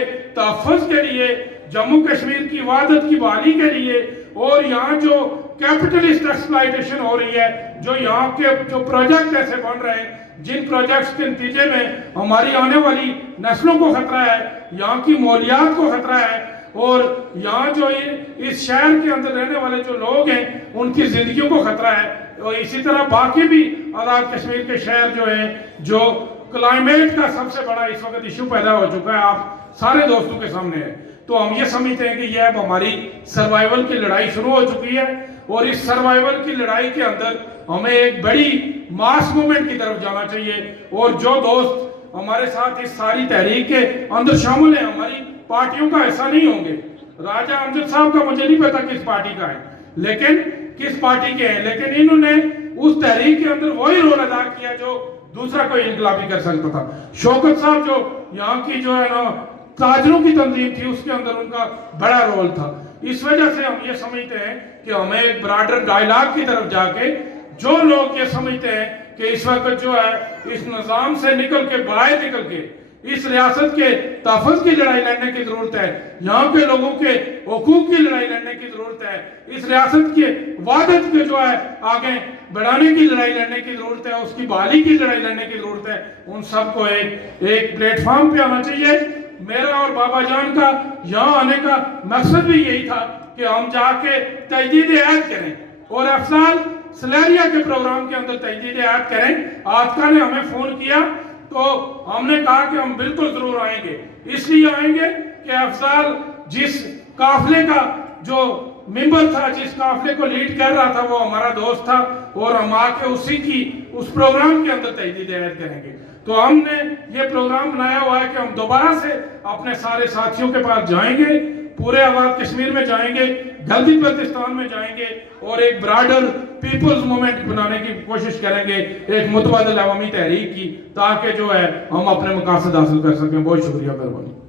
کے تحفظ کے لیے، جموں کشمیر کی وحدت کی بحالی کے لیے، اور یہاں جو کیپٹلسٹ ایکسپلائٹیشن ہو رہی ہے، جو یہاں کے جو پروجیکٹ ایسے بن رہے ہیں جن پروجیکٹس کے نتیجے میں ہماری آنے والی نسلوں کو خطرہ ہے، یہاں کی ماحولیات کو خطرہ ہے، اور یہاں جو اس شہر کے اندر رہنے والے جو لوگ ہیں ان کی زندگیوں کو خطرہ ہے، اور اسی طرح باقی بھی آزاد کشمیر کے شہر جو ہیں، جو کلائمیٹ کا سب سے بڑا اس وقت ایشو پیدا ہو چکا ہے، آپ سارے دوستوں کے سامنے ہے، تو ہم یہ سمجھتے ہیں کہ یہ اب ہماری سروائیول کی لڑائی شروع ہو چکی ہے، اور اس سروائیول کی لڑائی کے اندر ہمیں ایک بڑی ماس موومنٹ کی طرف جانا چاہیے، اور جو دوست ہمارے ساتھ اس ساری تحریک کے اندر شامل ہیں، ہماری پارٹیوں کا ایسا نہیں ہوں گے، راجہ امجد صاحب کا مجھے نہیں پتا کس پارٹی کا ہے، لیکن کس پارٹی کے ہیں، لیکن انہوں نے اس تحریک کے اندر وہی رول ادا کیا جو دوسرا کوئی انقلابی کر سکتا تھا۔ شوکت صاحب جو یہاں کی جو ہے نا تاجروں کی تنظیم تھی، اس کے اندر ان کا بڑا رول تھا۔ اس وجہ سے ہم یہ سمجھتے ہیں کہ ہمیں ایک براڈر ڈائیلاگ کی طرف جا کے جو لوگ یہ سمجھتے ہیں کہ اس وقت جو ہے اس نظام سے نکل کے باہر نکل کے اس ریاست کے تحفظ کی لڑائی لڑنے کی ضرورت ہے، یہاں کے لوگوں کے حقوق کی لڑائی لڑنے کی ضرورت ہے، اس ریاست کے وحدت کے جو ہے آگے بڑھانے کی لڑائی لڑنے کی ضرورت ہے، اس کی بحالی کی لڑائی لڑنے کی ضرورت ہے، ان سب کو ایک پلیٹ فارم پہ آنا چاہیے۔ میرا اور بابا جان کا یہاں آنے کا مقصد بھی یہی تھا کہ ہم جا کے تجدید عہد کریں، اور افضال سلیریا کے پروگرام کے اندر تجدید عہد کریں۔ آتکا نے ہمیں فون کیا تو ہم نے کہا کہ ہم بالکل ضرور آئیں گے، اس لیے آئیں گے کہ افضال جس قافلے کا جو ممبر تھا، جس قافلے کو لیڈ کر رہا تھا، وہ ہمارا دوست تھا، اور ہم آ کے اسی کی اس پروگرام کے اندر تجدید عہد کریں گے۔ تو ہم نے یہ پروگرام بنایا ہوا ہے کہ ہم دوبارہ سے اپنے سارے ساتھیوں کے پاس جائیں گے، پورے آزاد کشمیر میں جائیں گے، گلگت بلتستان میں جائیں گے، اور ایک براڈر پیپلز موومنٹ بنانے کی کوشش کریں گے، ایک متبادل عوامی تحریک کی، تاکہ جو ہے ہم اپنے مقاصد حاصل کر سکیں۔ بہت شکریہ، مہربانی۔